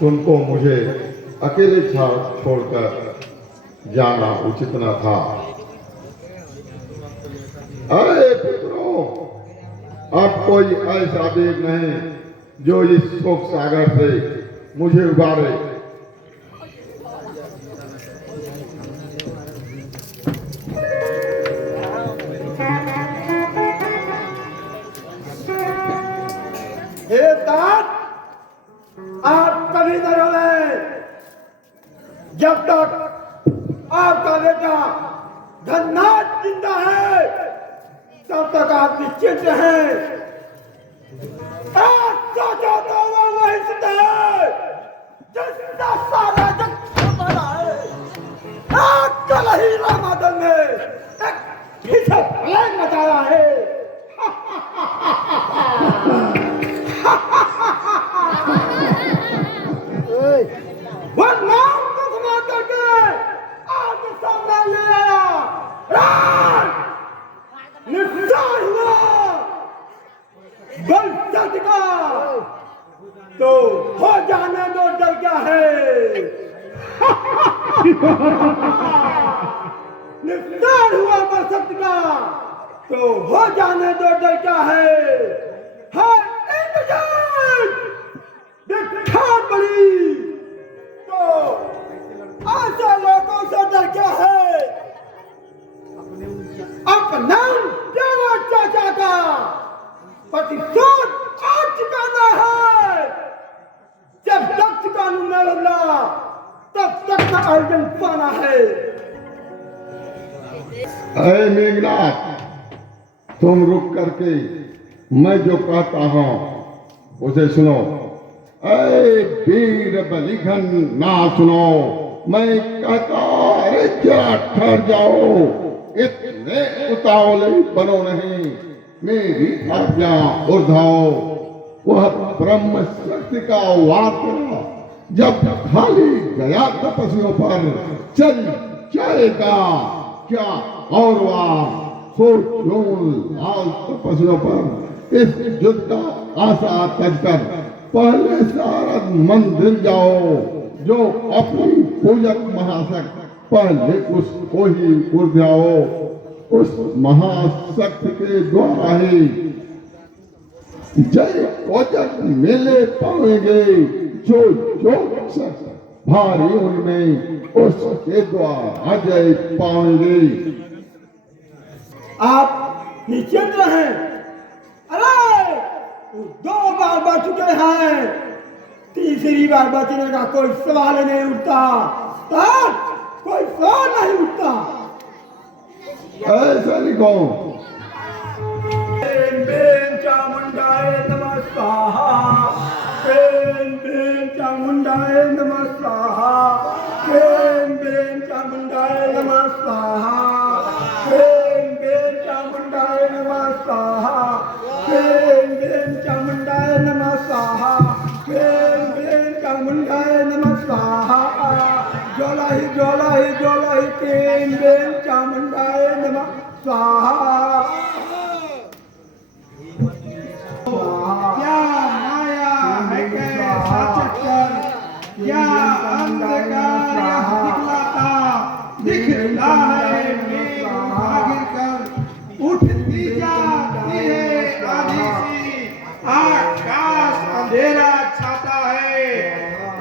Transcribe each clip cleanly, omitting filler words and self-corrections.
तुमको मुझे अकेले छोड़कर जाना उचित न था। अरे पुत्रों, अब कोई ऐसा वीर नहीं जो इस शोक सागर से मुझे उबारे। हे तात, आप कभी नहीं रोए जब तक आपका बेटा धननाथ जिंदा है, तब तक आप निश्चिंत हैं। आप सोचो तो वो वही जिंदा है जिसका सारा जग मरा है। आप कल ही रामादन में एक भीषण प्रलय मचाया है। वो नाम को समाप्त करके आज सामने ले आया। राज निस्सार हुआ बल सत्य का, तो हो जाने दो, डर क्या है। निस्सार हुआ बल सत्य का, तो हो जाने दो, डर क्या है। दिखार बड़ी तो ऐसे लोगों से डर क्या है। अपना तेरा चाचा का प्रतिशोध आज चुकाना है। जब तक कानून न बदला तब तक का अर्जन पाना है। अरे मेघनाथ, तुम रुक करके मैं जो कहता हूं उसे सुनो। अरे वीर बलिघन, ना सुनो, मैं कहता, अरे जरा ठहर जाओ, इतने उतावले बनो नहीं, मेरी आज्ञा उठाओ। वह ब्रह्म शक्ति का वाक्य जब खाली गया तपस्वियों पर चल जाएगा क्या, और वह सोचो लाल तपस्वियों पर इस युद्ध का आशा तजकर पहले सारा मंदिर जाओ, जो अपनी पूजक महाशक्त पहले उसको ही उड़ जाओ। उस महाशक्ति के द्वारा ही जय कोजक मेले पाएंगे। जो जो भारी उनमें उसके द्वारा जय पाएंगे। आप निश्चिंत रहें। अरे दो बार बच चुके हैं, तीसरी बार बचने का कोई सवाल ही नहीं उठता। कोई सवाल नहीं उठता। ऐसा लिखो। चामुंडाए नमः स्वाहा, चामुंडाए नमः स्वाहा, चामुंडाए नमः स्वाहा, चामुंडाए नमः स्वाहा, चामुंडाए नमः स्वाहा, चामुंडाए नमः स्वाहा। ज्वालाहि ज्वालाहि ज्वालाहि क्लीं वें चामुंडाए नमः स्वाहा। क्या माया है कैसा चक्कर, क्या अंधकार दिखलाता है मेघ भागिर कर। उठती जाती है आधी सी, आकाश अंधेरा छाता है।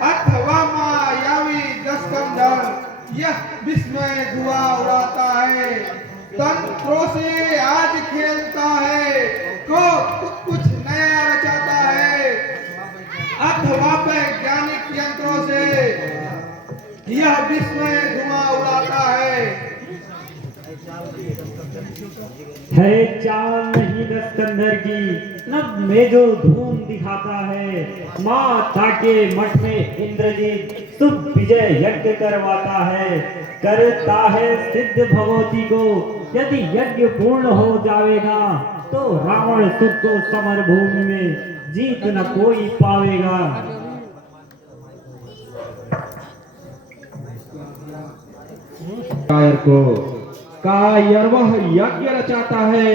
अथवा मायावी दस्कंधर यह विस्मय धुआ उड़ाता है। तंत्रों से आज खेलता है, को कुछ नया रचाता है। अथवा वैज्ञानिक यंत्रों से यह विस्मय धुआं उड़ाता है। चाल नहीं दस्तंदर की, नभ में जो धूम दिखाता है। माता के मठ में इंद्रजीत शुभ विजय यज्ञ करवाता है। करता है सिद्ध भगवती को, यदि यज्ञ पूर्ण हो जाएगा तो रावण सुख को समर भूमि में जीत न कोई पावेगा। कायर को कायर वह यज्ञ रचाता है,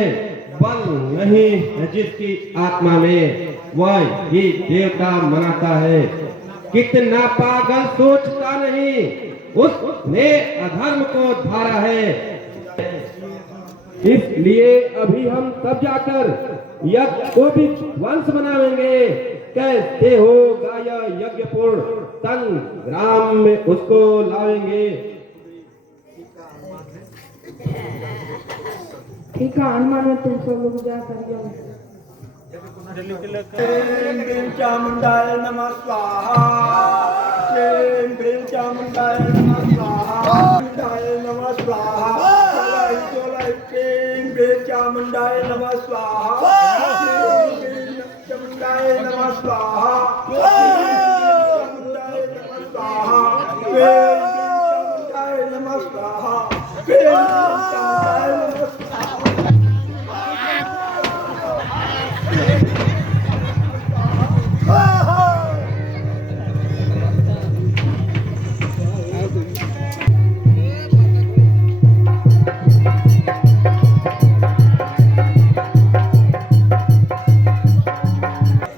बल नहीं है जिसकी आत्मा में, वह ही देवता मनाता है। कितना पागल सोचता नहीं, उसने अधर्म को धारा है। इसलिए अभी हम तब जाकर यज्ञ को भी वंश बनावेंगे। कैसे होगा यह यज्ञ पूर्ण, संग्राम में उसको लावेंगे। ठीक है, हनुमान तुम सब लोग जा कर ह्रीं चामुंडाय नमः स्वाहा। ह्रीं चामुंडाय नमः स्वाहा। चामुंडाय नमः स्वाहा। ह्रीं चामुंडाय नमः स्वाहा। ह्रीं चामुंडाय नमः स्वाहा। चामुंडाय नमः स्वाहा। चामुंडाय नमः स्वाहा। चामुंडाय नमः स्वाहा।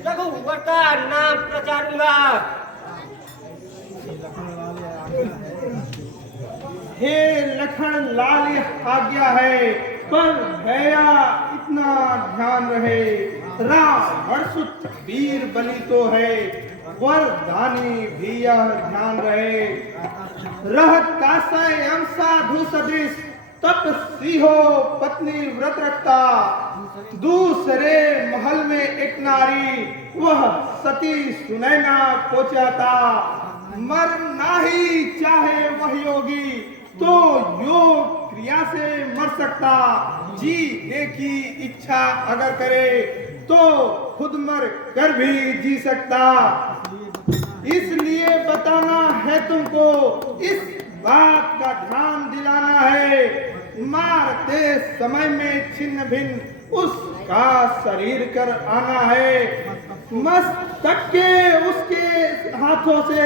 रघुवर का नाम प्रचारूंगा। हे लखन लाल आज्ञा है, पर भैया इतना ध्यान रहे। रावण सुत वीर बलि तो है, वरदानी भी यह ध्यान रहे। रहत कासय हम साधु सदृश, तपस्वी हो पत्नी व्रत रखता। दूसरे महल में एक नारी, वह सती सुनैना को चाहता। मरना ही चाहे वह योगी, तो योग क्रिया से मर सकता। जीने की इच्छा अगर करे, तो खुद मर कर भी जी सकता। इसलिए बताना है तुमको, इस बात का ध्यान दिलाना है। मारते समय में छिन्न भिन्न उसका शरीर कर आना है। मस्तक के उसके हाथों से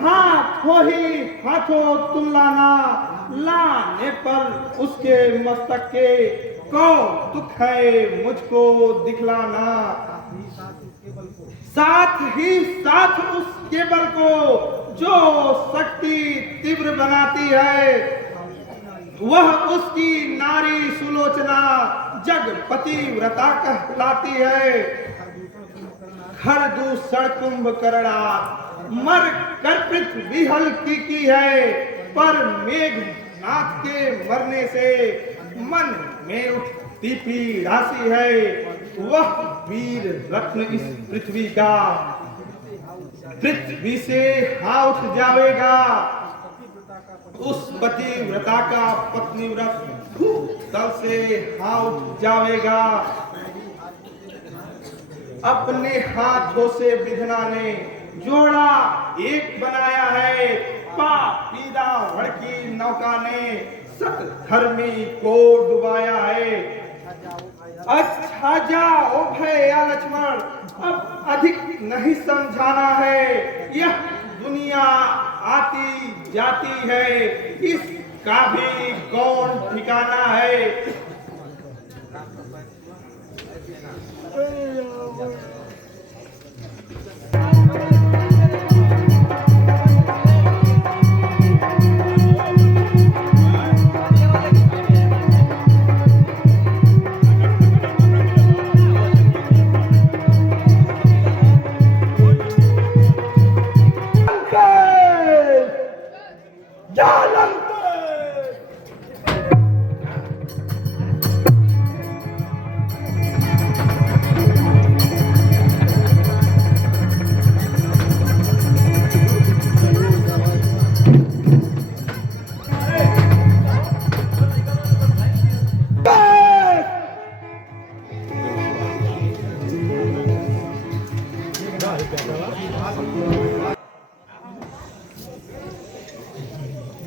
हाथों ही हाथों तुम लाना। लाने पर उसके मस्तक के कौतुक है मुझको दिखलाना। साथ ही साथ उस केबल को जो शक्ति तीव्र बनाती है, वह उसकी नारी सुलोचना जगपति व्रता कहलाती है। खरदूषण कुंभकर्णा मर कर पृथ्वी हल्की की है, पर मेघनाथ के मरने से मन में उठती पीड़ा सी है। वह वीर रत्न इस पृथ्वी का पृथ्वी से हाँ उठ जाएगा। उस पतिव्रता का पत्नी व्रत तल से हाँ उठ जाएगा। अपने हाथों से विधना ने जोड़ा एक बनाया है। पापी रावण की नौका ने सतधर्मी को डुबाया है। अच्छा जाओ भैया लक्ष्मण, अब अधिक नहीं समझाना है। यह दुनिया आती जाती है, इसका भी कौन ठिकाना है।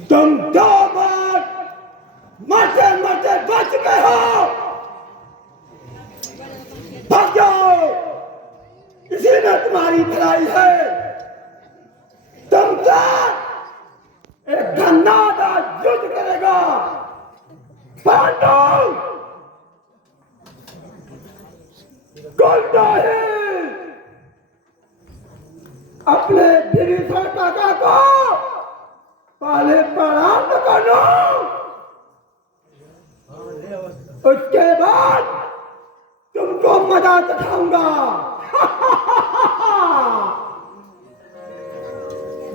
तुम दो बार मरते मरते बच गए हो। भाग जाओ, इसी में तुम्हारी भलाई है। तुम क्या एक घन्नादा युद्ध करेगा। पांडव कोई नहीं। अपने विभीषण काका को पहले प्रणाम करो, उसके बाद तुमको मजा चखाऊंगा।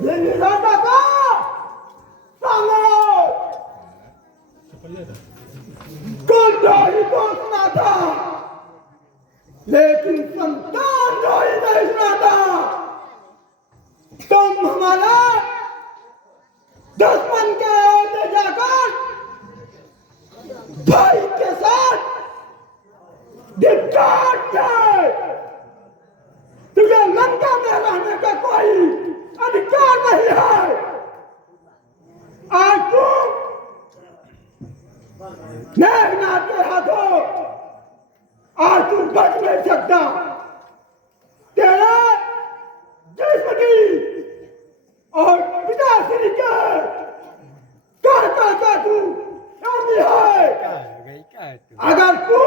विभीषण काका सामने ही तो सुना था, लेकिन संतान को ही नहीं सुना था। तुम हमारा दुश्मन के होते जाकर भाई के साथ धिक्कार है। तुझे लंका में रहने का कोई अधिकार नहीं है। आज तू मेघनाथ के हाथों आज तू बच नहीं सकता। तेरा दुश्मनी और पिताश्री के कर तू शादी है। अगर तू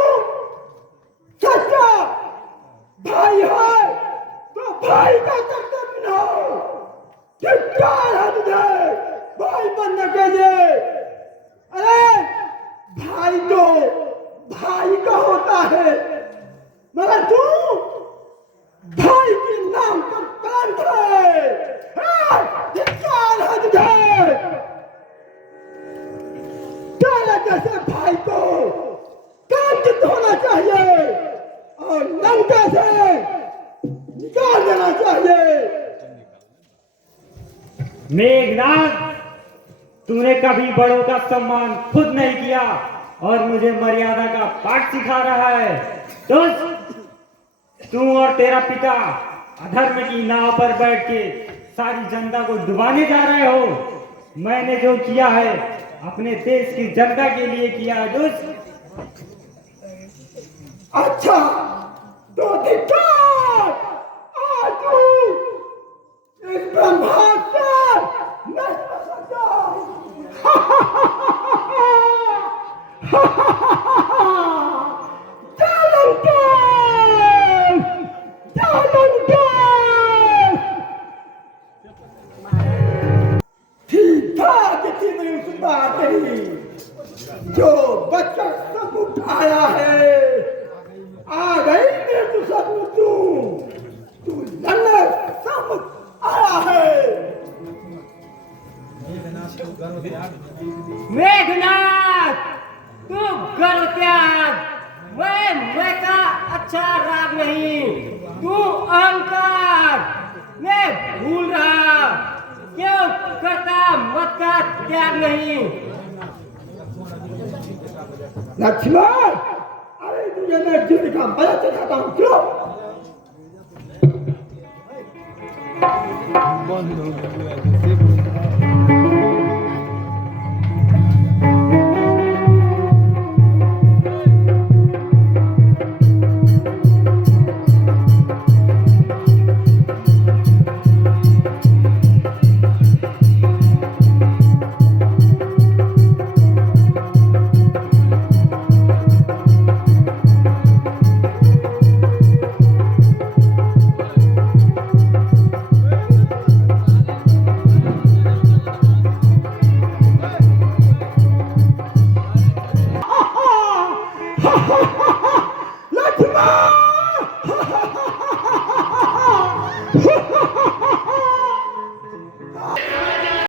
सच्चा भाई है तो भाई का कर्तव्य निभाओ। धिक्कार है तुझे भाई बनने के लिए। अरे भाई तो भाई का होता है, मगर तू भाई के नाम पर कलंक है। धिक्कार है तुझे। तेरे जैसे भाई को कांचित होना चाहिए और लंका से निकाल देना चाहिए। मेघनाथ, तूने कभी बड़ों का सम्मान खुद नहीं किया और मुझे मर्यादा का पाठ सिखा रहा है। तो तू और तेरा पिता अधर्म की नाव पर बैठ के सारी जनता को डुबाने जा रहे हो। मैंने जो किया है अपने देश की जनता के लिए किया है दोस्त। अच्छा तो धिक्कार, आज तू इस ब्रह्मांड से नहीं बच सकता। ठीक ठाक थी मेरी उस बात तेरी, जो बच्चा सब आया है। आ गई मेरे तू सब तू लड़ने सब आया है। मेघनाथ, तू गर्व त्याग। मैं का अच्छा राग नहीं, तू अहंकार मैं भूल रहा। क्यों करता मत का त्याग नहीं। लक्ष्मण, अरे तुझे मैं युद्ध का मजा सिखाता हूँ। क्यों